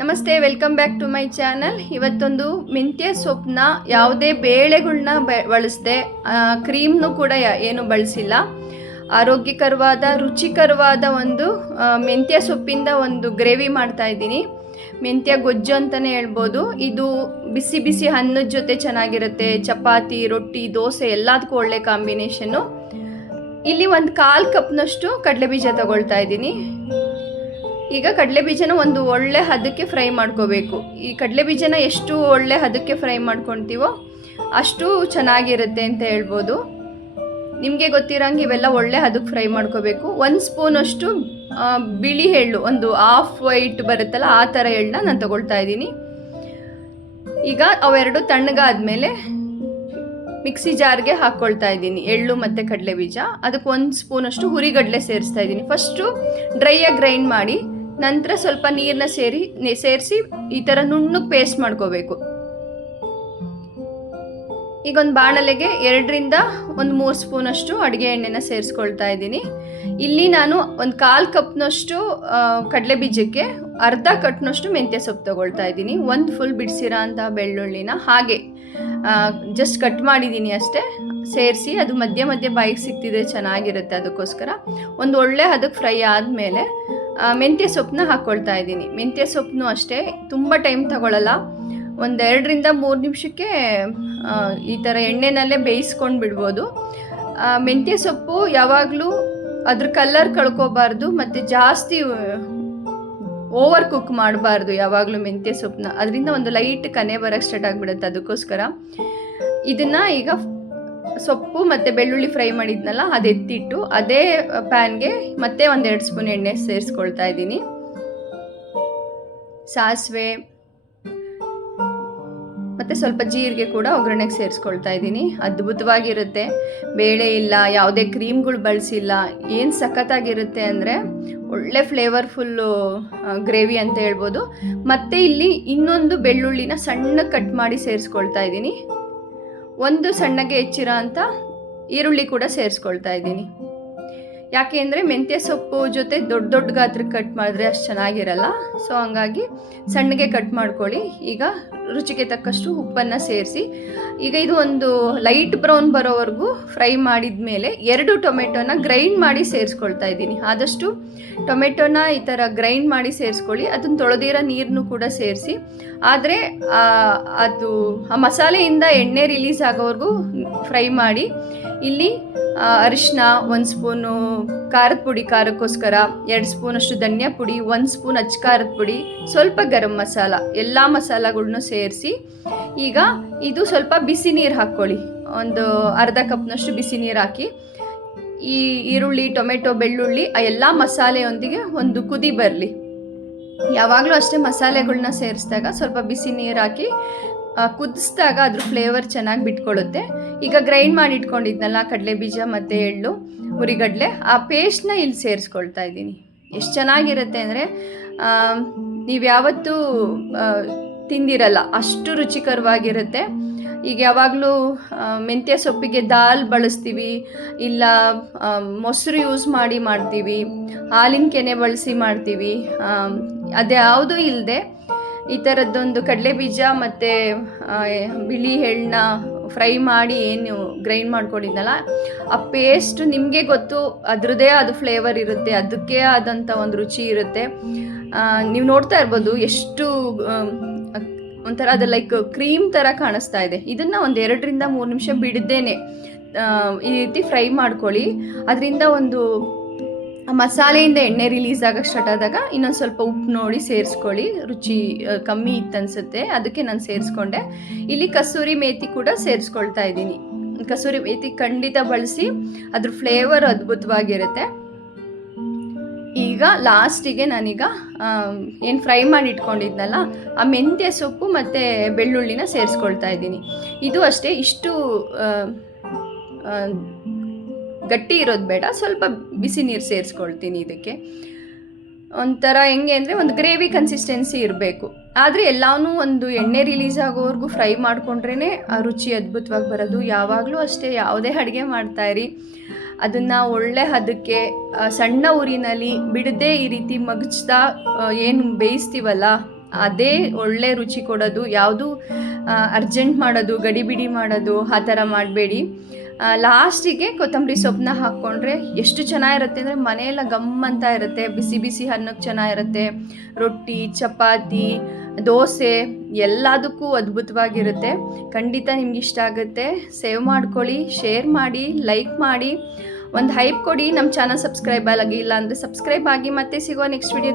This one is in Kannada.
ನಮಸ್ತೆ, welcome back to my channel. ಇವತ್ತೊಂದು ಮೆಂತ್ಯ ಸೊಪ್ಪನ್ನ ಯಾವುದೇ ಬೇಳೆಗಳನ್ನ ಬಳಸದೆ, ಕ್ರೀಮ್ನು ಕೂಡ ಏನು ಬಳಸಿಲ್ಲ, ಆರೋಗ್ಯಕರವಾದ ರುಚಿಕರವಾದ ಒಂದು ಮೆಂತ್ಯ ಸೊಪ್ಪಿಂದ ಒಂದು ಗ್ರೇವಿ ಮಾಡ್ತಾ ಇದ್ದೀನಿ. ಮೆಂತ್ಯ ಗೊಜ್ಜು ಅಂತಲೇ ಹೇಳ್ಬೋದು. ಇದು ಬಿಸಿ ಬಿಸಿ ಅನ್ನದ ಜೊತೆ ಚೆನ್ನಾಗಿರುತ್ತೆ. ಚಪಾತಿ, ರೊಟ್ಟಿ, ದೋಸೆ ಎಲ್ಲದಕ್ಕೂ ಒಳ್ಳೆ ಕಾಂಬಿನೇಷನ್ನು. ಇಲ್ಲಿ ಒಂದು 1/4 ಕಪ್ನಷ್ಟು ಕಡಲೆಬೀಜ ತಗೊಳ್ತಾ ಇದ್ದೀನಿ. ಈಗ ಕಡಲೆಬೀಜನ ಒಂದು ಒಳ್ಳೆ ಹದಕ್ಕೆ ಫ್ರೈ ಮಾಡ್ಕೋಬೇಕು. ಈ ಕಡಲೆಬೀಜನ ಎಷ್ಟು ಒಳ್ಳೆ ಹದಕ್ಕೆ ಫ್ರೈ ಮಾಡ್ಕೊತೀವೋ ಅಷ್ಟು ಚೆನ್ನಾಗಿರುತ್ತೆ ಅಂತ ಹೇಳ್ಬೋದು. ನಿಮಗೆ ಗೊತ್ತಿರೋಂಗೆ ಇವೆಲ್ಲ ಒಳ್ಳೆ ಹದಕ್ಕೆ ಫ್ರೈ ಮಾಡ್ಕೋಬೇಕು. 1 ಸ್ಪೂನಷ್ಟು ಬಿಳಿ ಎಳ್ಳು, ಒಂದು ಹಾಫ್ ವೈಟ್ ಬರುತ್ತಲ್ಲ ಆ ಥರ ಎಳ್ಳನ್ನ ನಾನು ತಗೊಳ್ತಾ ಇದ್ದೀನಿ. ಈಗ ಅವೆರಡು ತಣ್ಣಗಾದ್ಮೇಲೆ ಮಿಕ್ಸಿ ಜಾರ್ಗೆ ಹಾಕ್ಕೊಳ್ತಾ ಇದ್ದೀನಿ ಎಳ್ಳು ಮತ್ತು ಕಡಲೆಬೀಜ. ಅದಕ್ಕೆ 1 ಸ್ಪೂನಷ್ಟು ಹುರಿಗಡಲೆ ಸೇರಿಸ್ತಾ ಇದ್ದೀನಿ. ಫಸ್ಟು ಡ್ರೈಯಾಗಿ ಗ್ರೈಂಡ್ ಮಾಡಿ, ನಂತರ ಸ್ವಲ್ಪ ನೀರನ್ನ ಸೇರಿಸಿ ಈ ಥರ ನುಣ್ಣಗೆ ಪೇಸ್ಟ್ ಮಾಡ್ಕೋಬೇಕು. ಈಗ ಒಂದು ಬಾಣಲೆಗೆ 2ರಿಂದ 3 ಸ್ಪೂನಷ್ಟು ಅಡುಗೆ ಎಣ್ಣೆನ ಸೇರಿಸ್ಕೊಳ್ತಾ ಇದ್ದೀನಿ. ಇಲ್ಲಿ ನಾನು ಒಂದು 1/4 ಕಪ್ನಷ್ಟು ಕಡಲೆಬೀಜಕ್ಕೆ ಅರ್ಧ ಕಟ್ನಷ್ಟು ಮೆಂತ್ಯ ಸೊಪ್ಪು ತೊಗೊಳ್ತಾ ಇದ್ದೀನಿ. 1 ಫುಲ್ ಬಿಡಿಸಿರೋ ಅಂಥ ಬೆಳ್ಳುಳ್ಳಿನ ಹಾಗೆ ಜಸ್ಟ್ ಕಟ್ ಮಾಡಿದ್ದೀನಿ ಅಷ್ಟೇ, ಸೇರಿಸಿ ಅದು ಮಧ್ಯೆ ಮಧ್ಯೆ ಬಾಯಿಗೆ ಸಿಗ್ತಿದ್ರೆ ಚೆನ್ನಾಗಿರುತ್ತೆ. ಅದಕ್ಕೋಸ್ಕರ ಒಂದು ಒಳ್ಳೆ ಅದಕ್ಕೆ ಫ್ರೈ ಆದಮೇಲೆ ಮೆಂತ್ಯ ಸೊಪ್ಪನ್ನ ಹಾಕ್ಕೊಳ್ತಾ ಇದ್ದೀನಿ. ಮೆಂತ್ಯ ಸೊಪ್ಪನ್ನು ಅಷ್ಟೇ ತುಂಬ ಟೈಮ್ ತಗೊಳ್ಳಲ್ಲ, ಒಂದು 2ರಿಂದ 3 ನಿಮಿಷಕ್ಕೆ ಈ ಥರ ಎಣ್ಣೆನಲ್ಲೇ ಬೇಯಿಸ್ಕೊಂಡು ಬಿಡ್ಬೋದು. ಮೆಂತ್ಯ ಸೊಪ್ಪು ಯಾವಾಗಲೂ ಅದ್ರ ಕಲರ್ ಕಳ್ಕೊಬಾರ್ದು ಮತ್ತು ಜಾಸ್ತಿ ಓವರ್ ಕುಕ್ ಮಾಡಬಾರ್ದು ಯಾವಾಗಲೂ ಮೆಂತ್ಯ ಸೊಪ್ಪನ್ನ. ಅದರಿಂದ ಒಂದು ಲೈಟ್ ಕನೆ ಬರೋಕ್ಕೆ ಸ್ಟಾರ್ಟ್ ಆಗಿಬಿಡುತ್ತೆ. ಅದಕ್ಕೋಸ್ಕರ ಇದನ್ನು ಈಗ ಸೊಪ್ಪು ಮತ್ತು ಬೆಳ್ಳುಳ್ಳಿ ಫ್ರೈ ಮಾಡಿದ್ನಲ್ಲ ಅದು ಎತ್ತಿಟ್ಟು ಅದೇ ಪ್ಯಾನ್ಗೆ ಮತ್ತೆ 1-2 ಸ್ಪೂನ್ ಎಣ್ಣೆ ಸೇರಿಸ್ಕೊಳ್ತಾ ಇದ್ದೀನಿ. ಸಾಸಿವೆ ಮತ್ತು ಸ್ವಲ್ಪ ಜೀರಿಗೆ ಕೂಡ ಒಗ್ಗರಣೆಗೆ ಸೇರಿಸ್ಕೊಳ್ತಾ ಇದ್ದೀನಿ. ಅದ್ಭುತವಾಗಿರುತ್ತೆ. ಬೇಳೆ ಇಲ್ಲ, ಯಾವುದೇ ಕ್ರೀಮ್ಗಳು ಬಳಸಿಲ್ಲ, ಏನು ಸಖತ್ತಾಗಿರುತ್ತೆ ಅಂದರೆ ಒಳ್ಳೆ ಫ್ಲೇವರ್ಫುಲ್ಲು ಗ್ರೇವಿ ಅಂತ ಹೇಳ್ಬೋದು. ಮತ್ತು ಇಲ್ಲಿ ಇನ್ನೊಂದು ಬೆಳ್ಳುಳ್ಳಿನ ಸಣ್ಣ ಕಟ್ ಮಾಡಿ ಸೇರಿಸ್ಕೊಳ್ತಾ ಇದ್ದೀನಿ. 1 ಸಣ್ಣಗೆ ಹೆಚ್ಚಿರೋ ಅಂಥ ಈರುಳ್ಳಿ ಕೂಡ ಸೇರಿಸ್ಕೊಳ್ತಾ ಇದ್ದೀನಿ. ಯಾಕೆ ಅಂದರೆ ಮೆಂತ್ಯ ಸೊಪ್ಪು ಜೊತೆ ದೊಡ್ಡ ಗಾತ್ರಕ್ಕೆ ಕಟ್ ಮಾಡಿದ್ರೆ ಅಷ್ಟು ಚೆನ್ನಾಗಿರಲ್ಲ. ಸೊ ಹಂಗಾಗಿ ಸಣ್ಣಗೆ ಕಟ್ ಮಾಡ್ಕೊಳ್ಳಿ. ಈಗ ರುಚಿಗೆ ತಕ್ಕಷ್ಟು ಉಪ್ಪನ್ನು ಸೇರಿಸಿ ಈಗ ಇದು ಒಂದು ಲೈಟ್ ಬ್ರೌನ್ ಬರೋವರೆಗೂ ಫ್ರೈ ಮಾಡಿದ ಮೇಲೆ 2 ಟೊಮೆಟೊನ ಗ್ರೈಂಡ್ ಮಾಡಿ ಸೇರಿಸ್ಕೊಳ್ತಾ ಇದ್ದೀನಿ. ಆದಷ್ಟು ಟೊಮೆಟೊನ ಈ ಥರ ಗ್ರೈಂಡ್ ಮಾಡಿ ಸೇರಿಸ್ಕೊಳ್ಳಿ. ಅದನ್ನು ತೊಳೆದಿರೋ ನೀರನ್ನು ಕೂಡ ಸೇರಿಸಿ, ಆದರೆ ಅದು ಆ ಮಸಾಲೆಯಿಂದ ಎಣ್ಣೆ ರಿಲೀಸ್ ಆಗೋವರೆಗೂ ಫ್ರೈ ಮಾಡಿ. ಇಲ್ಲಿ ಅರಿಶಿನ, 1 ಸ್ಪೂನು ಖಾರದ ಪುಡಿ ಖಾರಕ್ಕೋಸ್ಕರ, 2 ಸ್ಪೂನಷ್ಟು ಧನಿಯಾ ಪುಡಿ, 1 ಸ್ಪೂನ್ ಅಚ್ಚ ಖಾರದ ಪುಡಿ, ಸ್ವಲ್ಪ ಗರಂ ಮಸಾಲ, ಎಲ್ಲ ಮಸಾಲಗಳನ್ನೂ ಸೇರಿಸಿ ಈಗ ಇದು ಸ್ವಲ್ಪ ಬಿಸಿ ನೀರು ಹಾಕ್ಕೊಳ್ಳಿ. ಒಂದು ಅರ್ಧ ಕಪ್ನಷ್ಟು ಬಿಸಿ ನೀರು ಹಾಕಿ ಈ ಈರುಳ್ಳಿ, ಟೊಮೆಟೊ, ಬೆಳ್ಳುಳ್ಳಿ ಆ ಎಲ್ಲ ಮಸಾಲೆಯೊಂದಿಗೆ ಒಂದು ಕುದಿ ಬರಲಿ. ಯಾವಾಗಲೂ ಅಷ್ಟೇ ಮಸಾಲೆಗಳನ್ನ ಸೇರಿಸಿದಾಗ ಸ್ವಲ್ಪ ಬಿಸಿ ನೀರು ಹಾಕಿ ಕುದಿಸಿದಾಗ ಅದ್ರ ಫ್ಲೇವರ್ ಚೆನ್ನಾಗಿ ಬಿಟ್ಕೊಳ್ಳುತ್ತೆ. ಈಗ ಗ್ರೈಂಡ್ ಮಾಡಿ ಇಟ್ಕೊಂಡಿದ್ನಲ್ಲ ಕಡಲೆಬೀಜ ಮತ್ತು ಎಳ್ಳು, ಹುರಿಗಡಲೆ, ಆ ಪೇಸ್ಟ್ನ ಇಲ್ಲಿ ಸೇರಿಸ್ಕೊಳ್ತಾ ಇದ್ದೀನಿ. ಎಷ್ಟು ಚೆನ್ನಾಗಿರುತ್ತೆ ಅಂದರೆ ನೀವು ಯಾವತ್ತೂ ತಿಂದಿರಲ್ಲ, ಅಷ್ಟು ರುಚಿಕರವಾಗಿರುತ್ತೆ. ಈಗ ಯಾವಾಗಲೂ ಮೆಂತ್ಯ ಸೊಪ್ಪಿಗೆ ದಾಲ್ ಬಳಸ್ತೀವಿ, ಇಲ್ಲ ಮೊಸರು ಯೂಸ್ ಮಾಡಿ ಮಾಡ್ತೀವಿ, ಹಾಲಿನ ಕೆನೆ ಬಳಸಿ ಮಾಡ್ತೀವಿ. ಅದ್ಯಾವುದೂ ಇಲ್ಲದೆ ಈ ಥರದ್ದೊಂದು ಕಡಲೆಬೀಜ ಮತ್ತು ಬಿಳಿ ಎಳ್ಳನ್ನ ಫ್ರೈ ಮಾಡಿ ಏನು ಗ್ರೈಂಡ್ ಮಾಡ್ಕೊಂಡಿದ್ನಲ್ಲ ಆ ಪೇಸ್ಟ್ ನಿಮಗೆ ಗೊತ್ತು, ಅದರದ್ದೇ ಅದು ಫ್ಲೇವರ್ ಇರುತ್ತೆ, ಅದಕ್ಕೆ ಆದಂಥ ಒಂದು ರುಚಿ ಇರುತ್ತೆ. ನೀವು ನೋಡ್ತಾ ಇರ್ಬೋದು ಎಷ್ಟು ಒಂಥರ ಅದು ಲೈಕ್ ಕ್ರೀಮ್ ಥರ ಕಾಣಿಸ್ತಾ ಇದೆ. ಇದನ್ನು ಒಂದು 2ರಿಂದ 3 ನಿಮಿಷ ಬಿಡದೇನೆ ಈ ರೀತಿ ಫ್ರೈ ಮಾಡ್ಕೊಳ್ಳಿ. ಅದರಿಂದ ಒಂದು ಮಸಾಲೆಯಿಂದ ಎಣ್ಣೆ ರಿಲೀಸ್ ಆಗಕ್ಕೆ ಸ್ಟಾರ್ಟ್ ಆದಾಗ ಇನ್ನೊಂದು ಸ್ವಲ್ಪ ಉಪ್ಪು ನೋಡಿ ಸೇರಿಸ್ಕೊಳ್ಳಿ. ರುಚಿ ಕಮ್ಮಿ ಇತ್ತು ಅನಿಸುತ್ತೆ, ಅದಕ್ಕೆ ನಾನು ಸೇರಿಸ್ಕೊಂಡೆ. ಇಲ್ಲಿ ಕಸೂರಿ ಮೇಥಿ ಕೂಡ ಸೇರಿಸ್ಕೊಳ್ತಾ ಇದ್ದೀನಿ. ಕಸೂರಿ ಮೇಥಿ ಖಂಡಿತ ಬಳಸಿ, ಅದ್ರ ಫ್ಲೇವರ್ ಅದ್ಭುತವಾಗಿರುತ್ತೆ. ಈಗ ಲಾಸ್ಟಿಗೆ ನಾನೀಗ ಏನು ಫ್ರೈ ಮಾಡಿ ಇಟ್ಕೊಂಡಿದ್ನಲ್ಲ ಆ ಮೆಂತ್ಯ ಸೊಪ್ಪು ಮತ್ತು ಬೆಳ್ಳುಳ್ಳಿನ ಸೇರಿಸ್ಕೊಳ್ತಾ ಇದ್ದೀನಿ. ಇದು ಅಷ್ಟೇ, ಇಷ್ಟು ಗಟ್ಟಿ ಇರೋದು ಬೇಡ, ಸ್ವಲ್ಪ ಬಿಸಿ ನೀರು ಸೇರಿಸ್ಕೊಳ್ತೀನಿ. ಇದಕ್ಕೆ ಒಂಥರ ಹೆಂಗೆ ಅಂದರೆ ಒಂದು ಗ್ರೇವಿ ಕನ್ಸಿಸ್ಟೆನ್ಸಿ ಇರಬೇಕು. ಆದರೆ ಎಲ್ಲವೂ ಒಂದು ಎಣ್ಣೆ ರಿಲೀಸ್ ಆಗೋವರೆಗೂ ಫ್ರೈ ಮಾಡಿಕೊಂಡ್ರೇ ಆ ರುಚಿ ಅದ್ಭುತವಾಗಿ ಬರೋದು. ಯಾವಾಗಲೂ ಅಷ್ಟೇ, ಯಾವುದೇ ಅಡುಗೆ ಮಾಡ್ತಾಯಿರಿ, ಅದನ್ನು ಒಳ್ಳೆ ಹದಕ್ಕೆ ಸಣ್ಣ ಉರಿನಲ್ಲಿ ಬಿಡದೆ ಈ ರೀತಿ ಮಗಚ್ತಾ ಏನು ಬೇಯಿಸ್ತೀವಲ್ಲ ಅದೇ ಒಳ್ಳೆ ರುಚಿ ಕೊಡೋದು. ಯಾವುದು ಅರ್ಜೆಂಟ್ ಮಾಡೋದು, ಗಡಿಬಿಡಿ ಮಾಡೋದು ಆ ಥರ ಮಾಡಬೇಡಿ. ಲಾಸ್ಟಿಗೆ ಕೊತ್ತಂಬರಿ ಸೊಪ್ಪನ್ನ ಹಾಕ್ಕೊಂಡ್ರೆ ಎಷ್ಟು ಚೆನ್ನಾಗಿರುತ್ತೆ ಅಂದರೆ ಮನೆಯೆಲ್ಲ ಗಮ್ಮಂತ ಇರುತ್ತೆ. ಬಿಸಿ ಬಿಸಿ ಅನ್ನಕ್ಕೆ ಚೆನ್ನಾಗಿರುತ್ತೆ. ರೊಟ್ಟಿ, ಚಪಾತಿ, ದೋಸೆ ಎಲ್ಲದಕ್ಕೂ ಅದ್ಭುತವಾಗಿರುತ್ತೆ. ಖಂಡಿತ ನಿಮ್ಗೆ ಇಷ್ಟ ಆಗುತ್ತೆ. ಸೇವ್ ಮಾಡ್ಕೊಳ್ಳಿ, ಶೇರ್ ಮಾಡಿ, ಲೈಕ್ ಮಾಡಿ, ಒಂದು ಹೈಪ್ ಕೊಡಿ. ನಮ್ಮ ಚಾನಲ್ ಸಬ್ಸ್ಕ್ರೈಬ್ ಆಗಿಲ್ಲ ಅಂದರೆ ಸಬ್ಸ್ಕ್ರೈಬ್ ಆಗಿ. ಮತ್ತೆ ಸಿಗುವ ನೆಕ್ಸ್ಟ್ ವಿಡಿಯೋದಲ್ಲಿ.